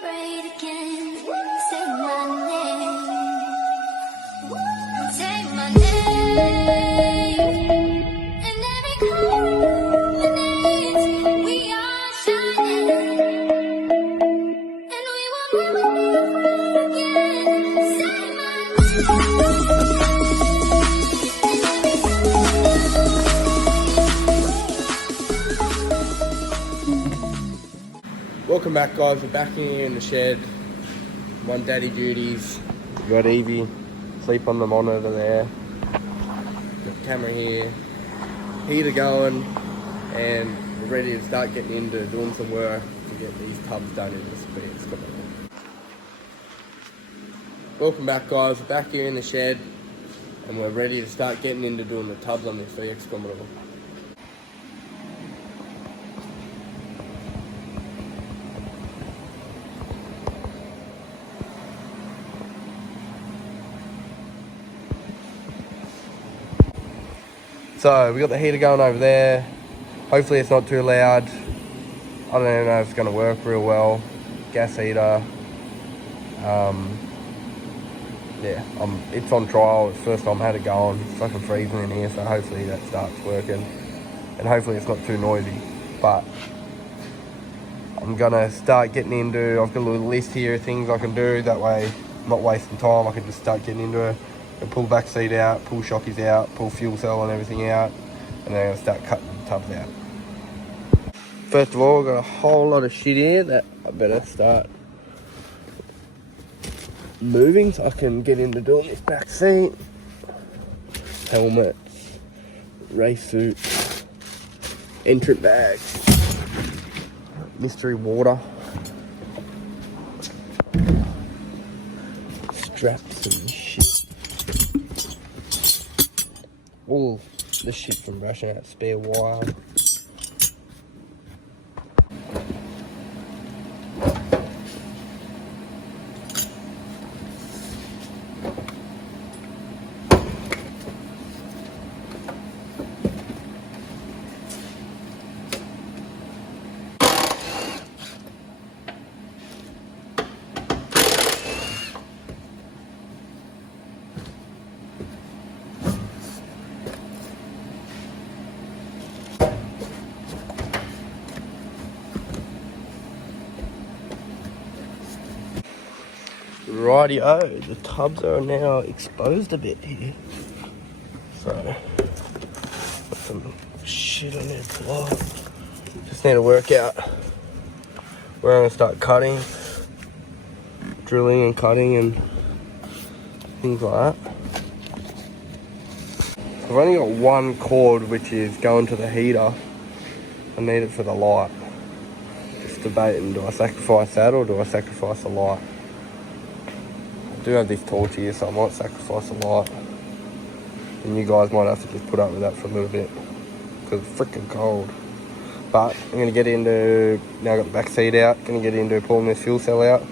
celebrate again. Say my name. Say my name. And every combination, we are shining. And we will never be again. Say my Welcome back, guys. We're back here in the shed. One daddy duties. We got Evie sleep on the monitor there. Got the camera here. Heater going, and we're ready to start getting into doing some work to get these tubs done in this space. Welcome back, guys. We're back here in the shed, and we're ready to start getting into doing the tubs on this 3X Commodore. So we got the heater going over there. Hopefully it's not too loud. I don't even know if it's going to work real well. Gas heater. Yeah, it's on trial. It's the first time I had it going. It's fucking freezing in here, so hopefully that starts working. And hopefully it's not too noisy. But I'm going to start getting into, I've got a little list here of things I can do. That way I'm not wasting time. I can just start getting into it. Pull back seat out, pull shockies out, pull fuel cell and everything out, and then I'm going to start cutting the tubs out. First of all, I've got a whole lot of shit here that I better start moving so I can get into doing this back seat. Helmets, race suits, entrant bags, mystery water, straps and shit. All the shit from brushing out spare wire. Rightio, the tubs are now exposed a bit here. So, got some shit on there to pull off. Just need to work out where I'm going to start cutting, drilling and cutting and things like that. I've only got one cord which is going to the heater. I need it for the light. Just debating, do I sacrifice that or do I sacrifice the light? I do have this torch here, so I might sacrifice a light. And you guys might have to just put up with that for a little bit, because it's freaking cold. But I'm going to get into, now I've got the back seat out, going to get into pulling this fuel cell out.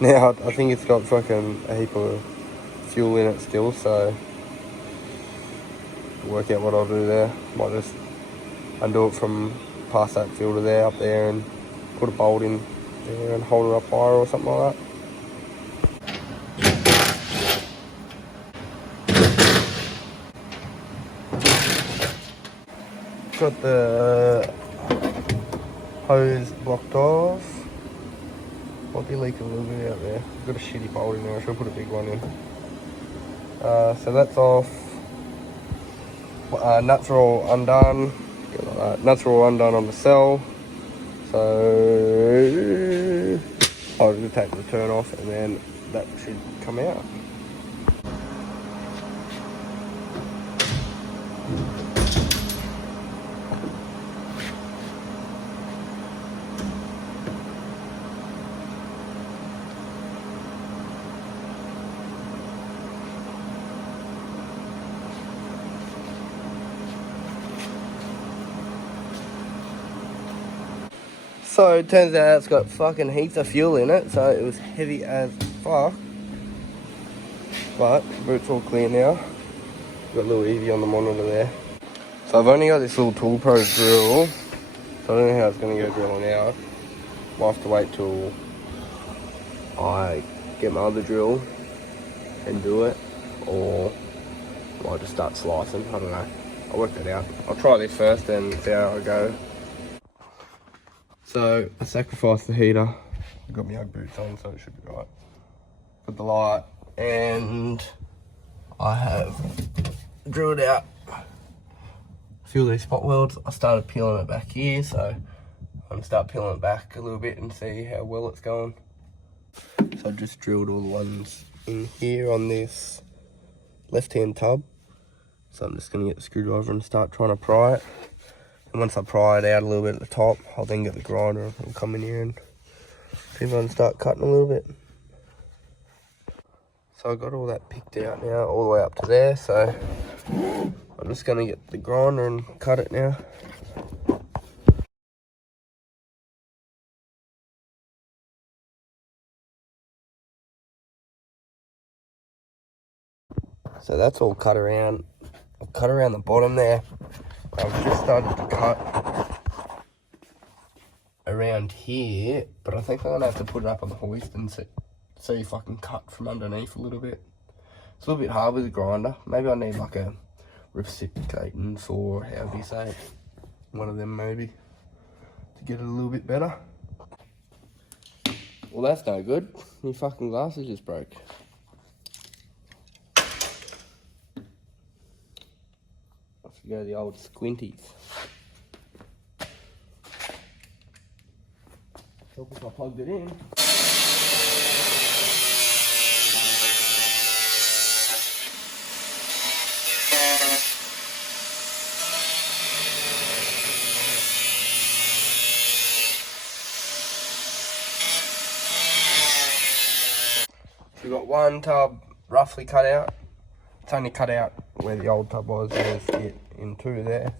Now, I think it's got fucking a heap of fuel in it still, so work out what I'll do there. Might just undo it from past that filter there, up there, and put a bolt in there and hold it up higher or something like that. Got the hose blocked off. Might be leaking a little bit out there. Got a shitty bolt in there. I should put a big one in. So that's off. Nuts are all undone. Nuts are all undone on the cell. So I'll just take the turn off and then that should come out. So it turns out it's got fucking heaps of fuel in it, so it was heavy as fuck. But it's all clear now. Got a little Evie on the monitor there. So I've only got this little Tool Pro drill, so I don't know how it's going to go drilling out. Might have to wait till I get my other drill and do it, or I just start slicing. I don't know. I'll work that out. I'll try this first and see how I go. So I sacrificed the heater. I got my Ugg boots on, so it should be right. Put the light, and I have drilled out a few of these spot welds. I started peeling it back here, so I'm gonna start peeling it back a little bit and see how well it's going. So I just drilled all the ones in here on this left-hand tub. So I'm just gonna get the screwdriver and start trying to pry it. And once I pry it out a little bit at the top, I'll then get the grinder and come in here and see if I can start cutting a little bit. So I got all that picked out now, all the way up to there. So I'm just gonna get the grinder and cut it now. So that's all cut around. I've cut around the bottom there. I've just started to cut around here, but I think I'm gonna have to put it up on the hoist and see if I can cut from underneath a little bit. It's a little bit hard with the grinder. Maybe I need like a reciprocating saw, or however you say it. One of them maybe, to get it a little bit better. Well, that's no good. Your fucking glasses just broke. Off you go, the old squinties. Help if I plugged it in. We've got one tub roughly cut out. It's only cut out where the old tub was. There's it in two there.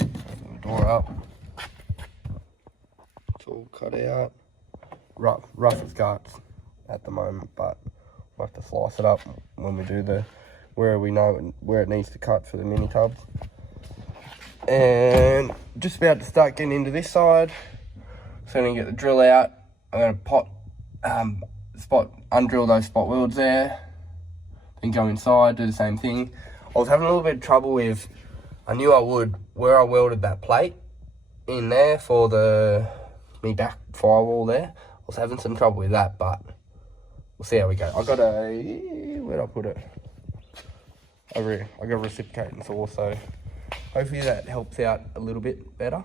Open the door up. It's all cut out. Rough as guts at the moment, but we'll have to slice it up when we do where we know where it needs to cut for the mini tubs. And just about to start getting into this side. So I'm gonna get the drill out. I'm gonna undrill those spot welds there, then go inside, do the same thing. I was having a little bit of trouble with, I knew I would, where I welded that plate in there for me back firewall there. I was having some trouble with that, but we'll see how we go. I got where'd I put it? Over here. I got a reciprocating saw, so hopefully that helps out a little bit better.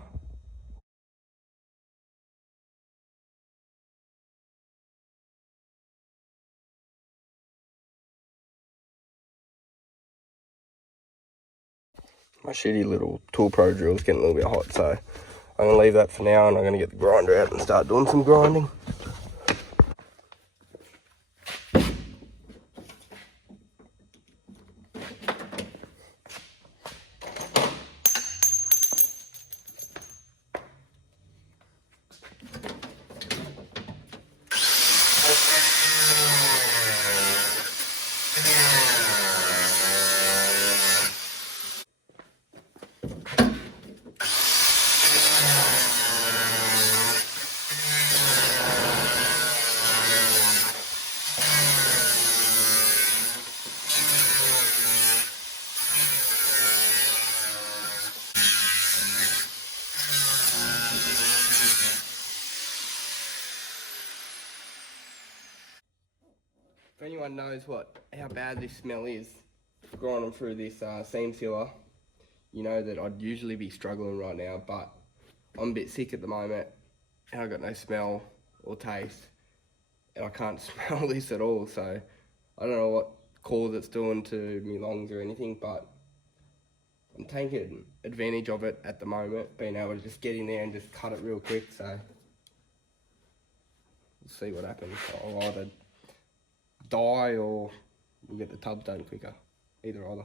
My shitty little Tool Pro drill is getting a little bit hot, so I'm gonna leave that for now, and I'm gonna get the grinder out and start doing some grinding. If anyone knows how bad this smell is, grinding through this seam sealer, you know that I'd usually be struggling right now, but I'm a bit sick at the moment, and I've got no smell or taste, and I can't smell this at all, so I don't know what cause it's doing to me lungs or anything, but I'm taking advantage of it at the moment, being able to just get in there and just cut it real quick, so we'll see what happens. I'll either die or we'll get the tubs done quicker, either or.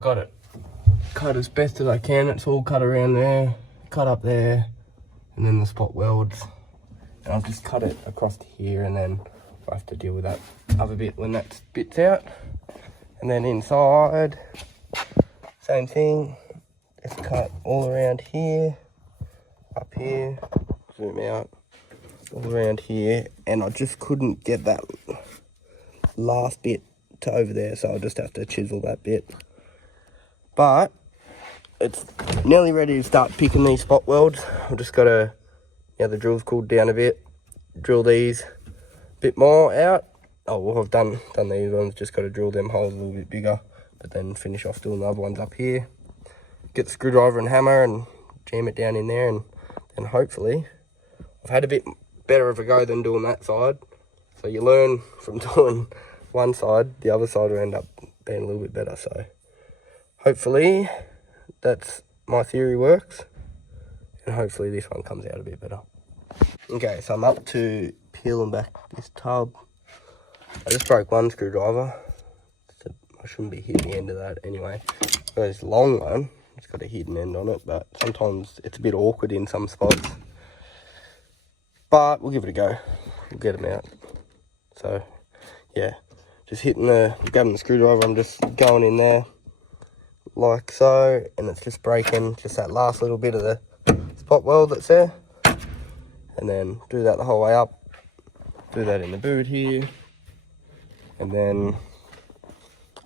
Got it cut as best as I can. It's all cut around there, cut up there, and then the spot welds. And I'll just cut it across to here, and then I'll have to deal with that other bit when that bit's out. And then inside, same thing. Just cut all around here, up here, zoom out, all around here, and I just couldn't get that last bit to over there, so I'll just have to chisel that bit. But it's nearly ready to start picking these spot welds. I've just got to, the drill's cooled down a bit, drill these a bit more out. Oh, well, I've done these ones, just got to drill them holes a little bit bigger, but then finish off doing the other ones up here. Get the screwdriver and hammer and jam it down in there, and then hopefully, I've had a bit better of a go than doing that side. So you learn from doing one side, the other side will end up being a little bit better. So hopefully that's my theory works, and hopefully this one comes out a bit better. Okay, so I'm up to peeling back this tub. I just broke one screwdriver, so I shouldn't be hitting the end of that anyway. Got this long one, it's got a hidden end on it, but sometimes it's a bit awkward in some spots. But we'll give it a go, we'll get them out. So yeah, just grabbing the screwdriver, I'm just going in there like so, and it's just breaking just that last little bit of the spot weld that's there, and then do that the whole way up, do that in the boot here, and then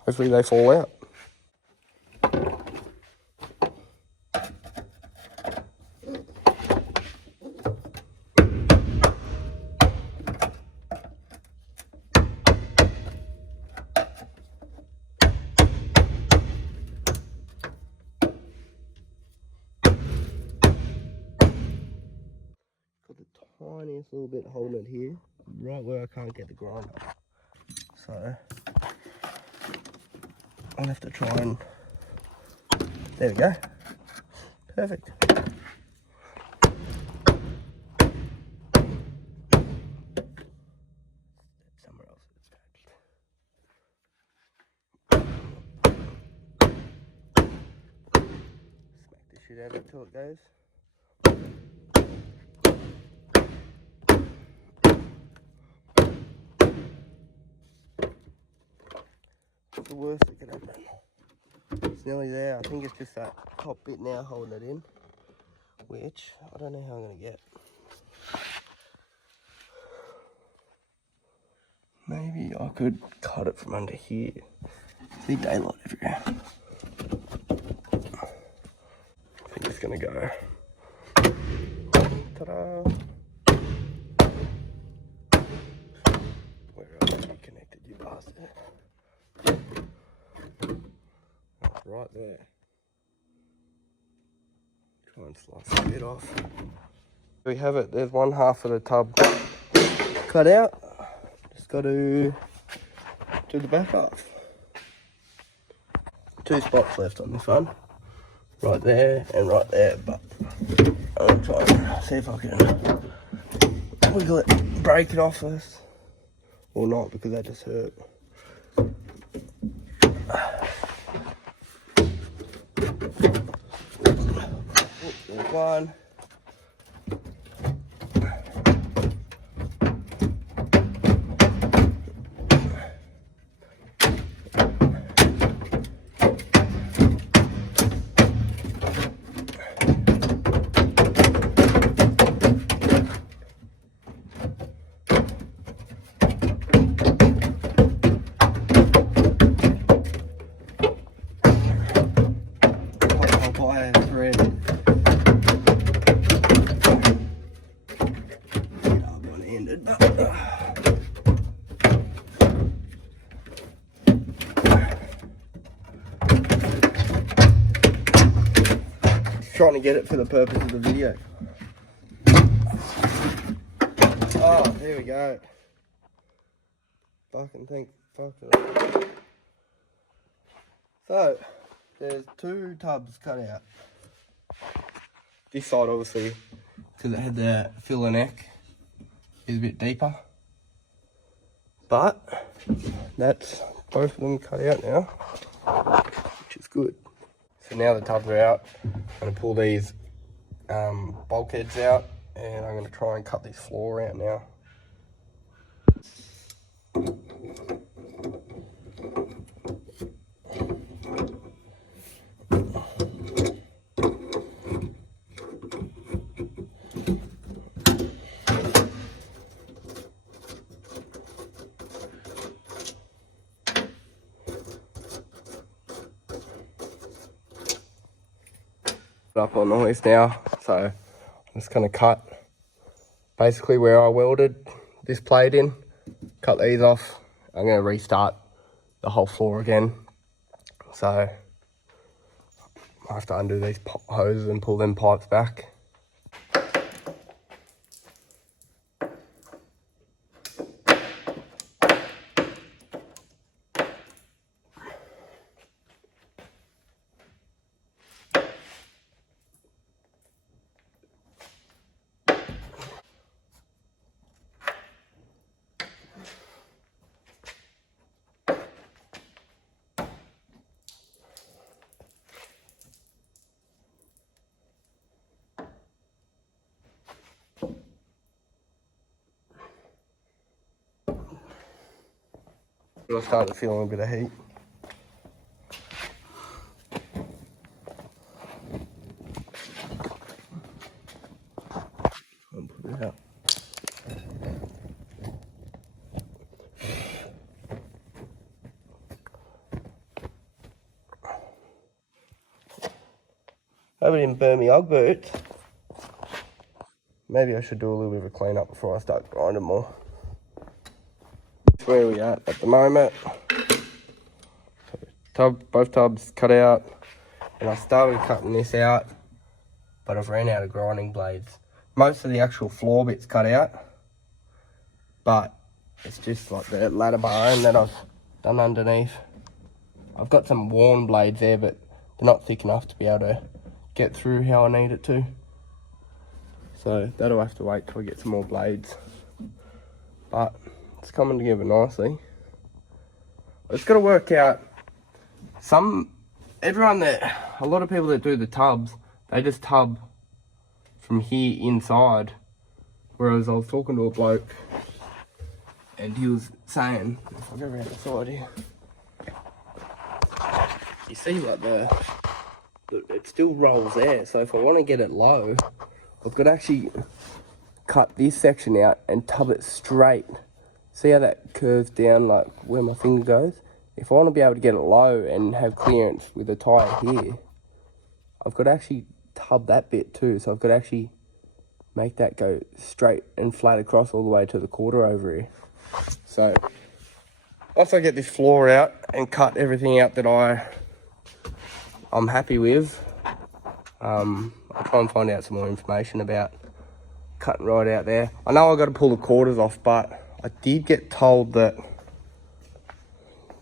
hopefully they fall out. Got the tiniest little bit holding it here, right where I can't get the grinder. So I'll have to try and, there we go, perfect. Somewhere else it's attached. Smack the shit out of it till it goes. What's the worst that could happen? It's nearly there. I think it's just that top bit now holding it in, which I don't know how I'm going to get. Maybe I could cut it from under here. See daylight everywhere. I think it's going to go. Ta-da! Where else are you connected, you bastard? That's right there. Try and slice a bit off. There we have it. There's one half of the tub cut out. Just got to do the back half. 2 spots left on this one. Right there and right there, but I'll try and see if I can wiggle it, break it off first. Or not, because that just hurt. There's one. Trying to get it for the purpose of the video. Oh, there we go. Fucking fuck it. So, there's 2 tubs cut out. This side, obviously, because it had the filler neck, is a bit deeper. But that's both of them cut out now, which is good. So now the tubs are out, I'm going to pull these bulkheads out, and I'm going to try and cut this floor out now. Up on the hoist now, so I'm just going to cut basically where I welded this plate in, cut these off. I'm going to restart the whole floor again, so I have to undo these hoses and pull them pipes back. I'm starting to feel a bit of heat. I'll put it out. Hope it didn't burn me Ugg boots. Maybe I should do a little bit of a clean up before I start grinding more. That's where we at the moment. Both tubs cut out, and I started cutting this out, but I've ran out of grinding blades. Most of the actual floor bit's cut out, but it's just like the ladder bar that I've done underneath. I've got some worn blades there, but they're not thick enough to be able to get through how I need it to. So that'll have to wait till we get some more blades. But it's coming together nicely. It's got to work out. A lot of people that do the tubs, they just tub from here inside. Whereas I was talking to a bloke, and he was saying, if I go around the side here, you see like it still rolls there. So if I want to get it low, I've got to actually cut this section out and tub it straight. See how that curves down like where my finger goes? If I want to be able to get it low and have clearance with the tyre here, I've got to actually tub that bit too. So I've got to actually make that go straight and flat across all the way to the quarter over here. So once I get this floor out and cut everything out that I'm happy with, I'll try and find out some more information about cutting right out there. I know I've got to pull the quarters off, but I did get told that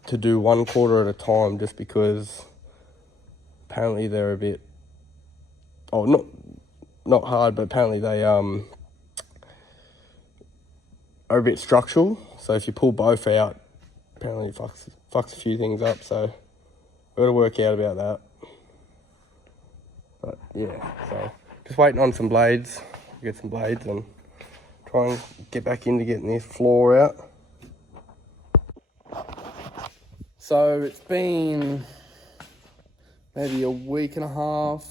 to do 1 quarter at a time, just because apparently they're a bit, not hard, but apparently they are a bit structural. So if you pull both out, apparently it fucks a few things up. So we've got to work out about that. But yeah, so just waiting on some blades, get some blades and try and get back into getting this floor out. So it's been maybe a week and a half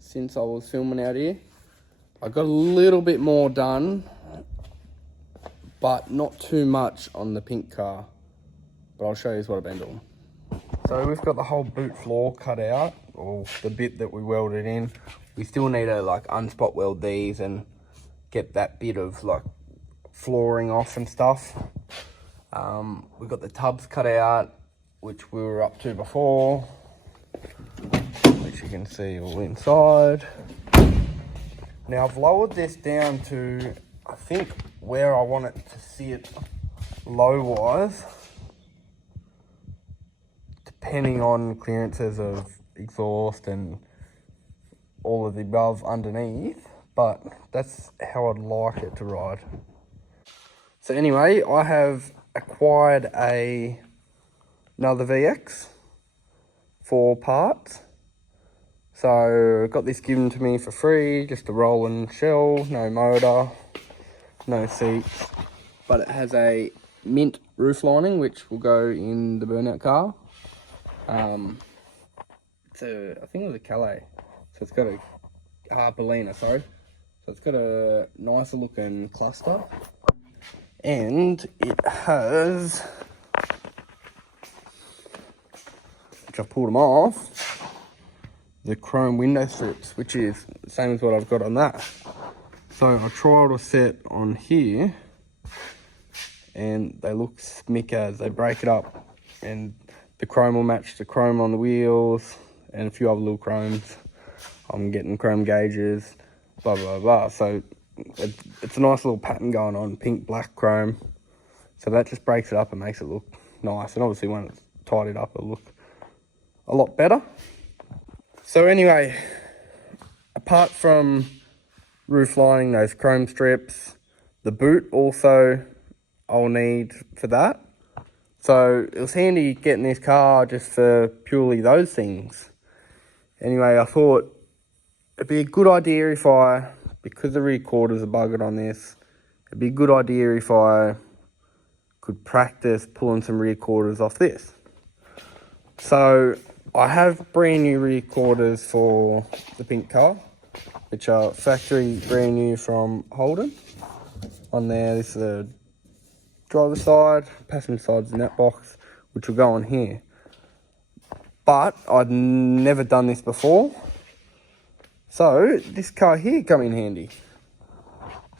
since I was filming out here. I got a little bit more done, but not too much on the pink car. But I'll show you what I've been doing. So we've got the whole boot floor cut out, or the bit that we welded in. We still need to like unspot weld these and get that bit of like flooring off and stuff. We've got the tubs cut out, which we were up to before, which you can see all inside. Now I've lowered this down to, I think, where I want it to sit low-wise, depending on clearances of exhaust and all of the above underneath, but that's how I'd like it to ride. So anyway, I have acquired another VX. 4 parts. So I got this given to me for free, just a rolling shell, no motor, no seats, but it has a mint roof lining which will go in the Burnout car. I think it was a Calais, so it's got a Berliner, sorry. So it's got a nicer looking cluster, and it has, which I pulled them off, the chrome window strips, which is the same as what I've got on that. So I tried a set on here, and they look smick as. They break it up, and the chrome will match the chrome on the wheels, and a few other little chromes. I'm getting chrome gauges, blah, blah, blah. So it's a nice little pattern going on, pink, black, chrome. So that just breaks it up and makes it look nice. And obviously when it's tidied up, it'll look a lot better. So anyway, apart from roof lining, those chrome strips, the boot also I'll need for that. So it was handy getting this car just for purely those things. Anyway, I thought it'd be a good idea if because the rear quarters are buggered on this, it'd be a good idea if I could practice pulling some rear quarters off this. So I have brand new rear quarters for the pink car, which are factory brand new from Holden. On there, this is the driver's side, passenger side's in that box, which will go on here. But I'd never done this before, so this car here come in handy.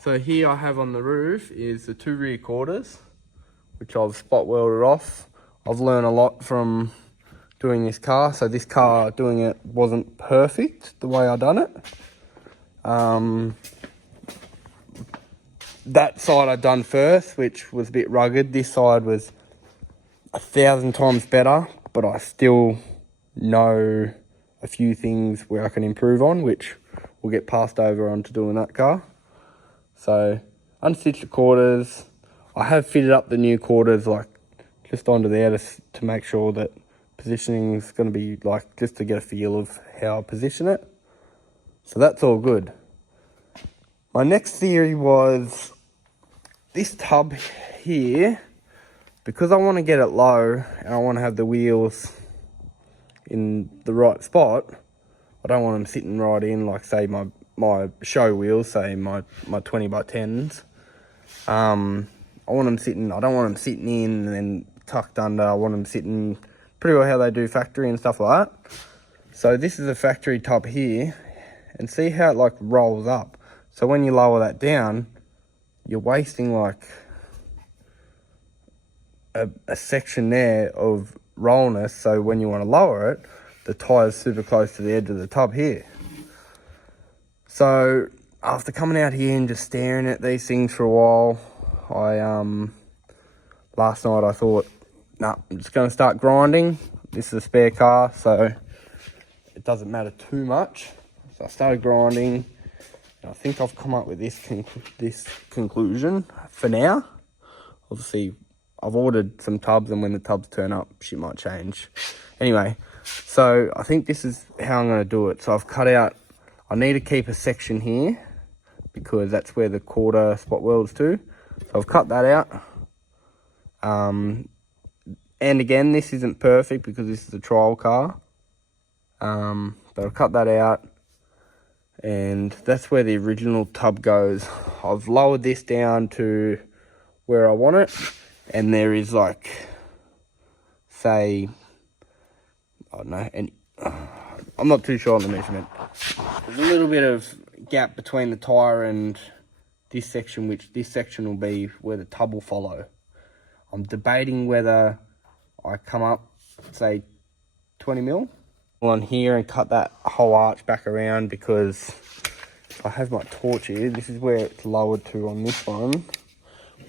So here I have on the roof is the 2 rear quarters, which I've spot welded off. I've learned a lot from doing this car. So this car, doing it wasn't perfect the way I done it. That side I done first, which was a bit rugged. This side was 1,000 times better, but I still know a few things where I can improve on, which will get passed over onto doing that car. So unstitched the quarters. I have fitted up the new quarters like just onto there to make sure that positioning is going to be like, just to get a feel of how I position it. So that's all good. My next theory was this tub here, because I want to get it low and I want to have the wheels in the right spot. I don't want them sitting right in, like say my show wheels, say my 20 by 10s. I want them sitting, I don't want them sitting in and then tucked under. I want them sitting pretty well how they do factory and stuff like that. So this is a factory tub here, and see how it like rolls up. So when you lower that down, you're wasting like a section there of rollness. So when you want to lower it, the tire's super close to the edge of the tub here. So after coming out here and just staring at these things for a while, last night I thought, nah, I'm just going to start grinding. This is a spare car, so it doesn't matter too much. So I started grinding, and I think I've come up with this conclusion for now. Obviously, I've ordered some tubs, and when the tubs turn up, shit might change. Anyway, so I think this is how I'm going to do it. So I've cut out, I need to keep a section here, because that's where the quarter spot welds to. So I've cut that out. And again, this isn't perfect because this is a trial car. But I've cut that out, and that's where the original tub goes. I've lowered this down to where I want it, and there is like, say, I don't know, and I'm not too sure on the measurement. There's a little bit of gap between the tyre and this section, which this section will be where the tub will follow. I'm debating whether I come up, say, 20 mil on here and cut that whole arch back around, because I have my torch here. This is where it's lowered to on this one,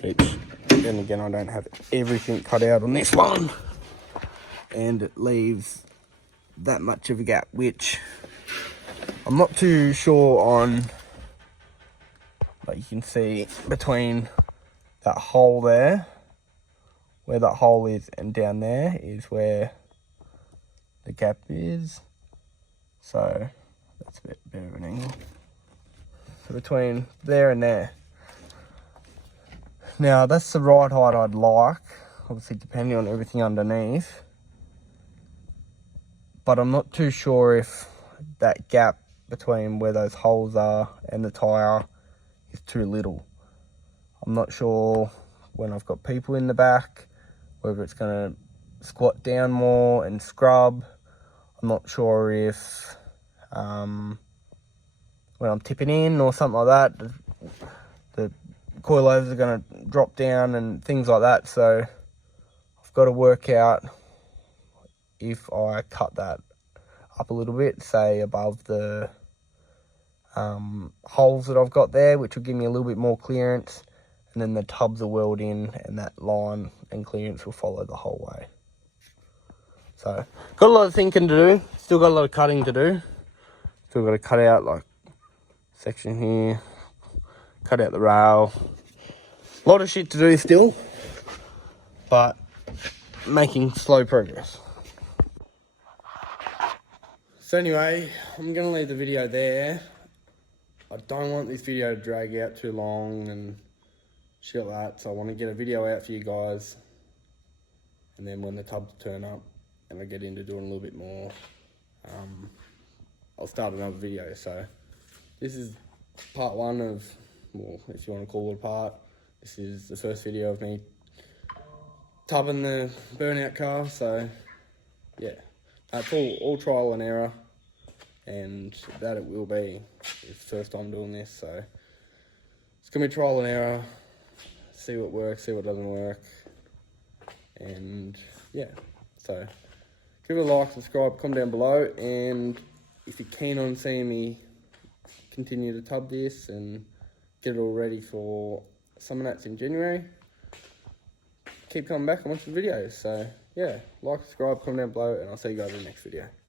which then again, I don't have everything cut out on this one, and it leaves that much of a gap, which I'm not too sure on. But you can see between that hole there, where that hole is, and down there is where the gap is. So that's a bit of an angle. So between there and there. Now that's the right height I'd like, obviously depending on everything underneath. But I'm not too sure if that gap between where those holes are and the tyre is too little. I'm not sure when I've got people in the back, whether it's going to squat down more and scrub. I'm not sure if when I'm tipping in or something like that, the coilovers are going to drop down and things like that. So I've got to work out if I cut that up a little bit, say above the holes that I've got there, which will give me a little bit more clearance, and then the tubs are weld in and that line and clearance will follow the whole way. So got a lot of thinking to do, still got a lot of cutting to do. Still got to cut out like section here, cut out the rail. A lot of shit to do still, but making slow progress. So anyway, I'm going to leave the video there. I don't want this video to drag out too long and shit like that, so I want to get a video out for you guys. And then when the tubs turn up and I get into doing a little bit more, I'll start another video. So this is part one of, well, if you want to call it a part, this is the first video of me tubbing the Burnout car. So yeah, it's all trial and error, and that it will be. It's the first time doing this, so it's gonna be trial and error. See what works, see what doesn't work, and yeah. So give it a like, subscribe, comment down below, and if you're keen on seeing me continue to tub this and get it all ready for Summer Nats in January, keep coming back and watch the videos. So yeah, like, subscribe, comment down below, and I'll see you guys in the next video.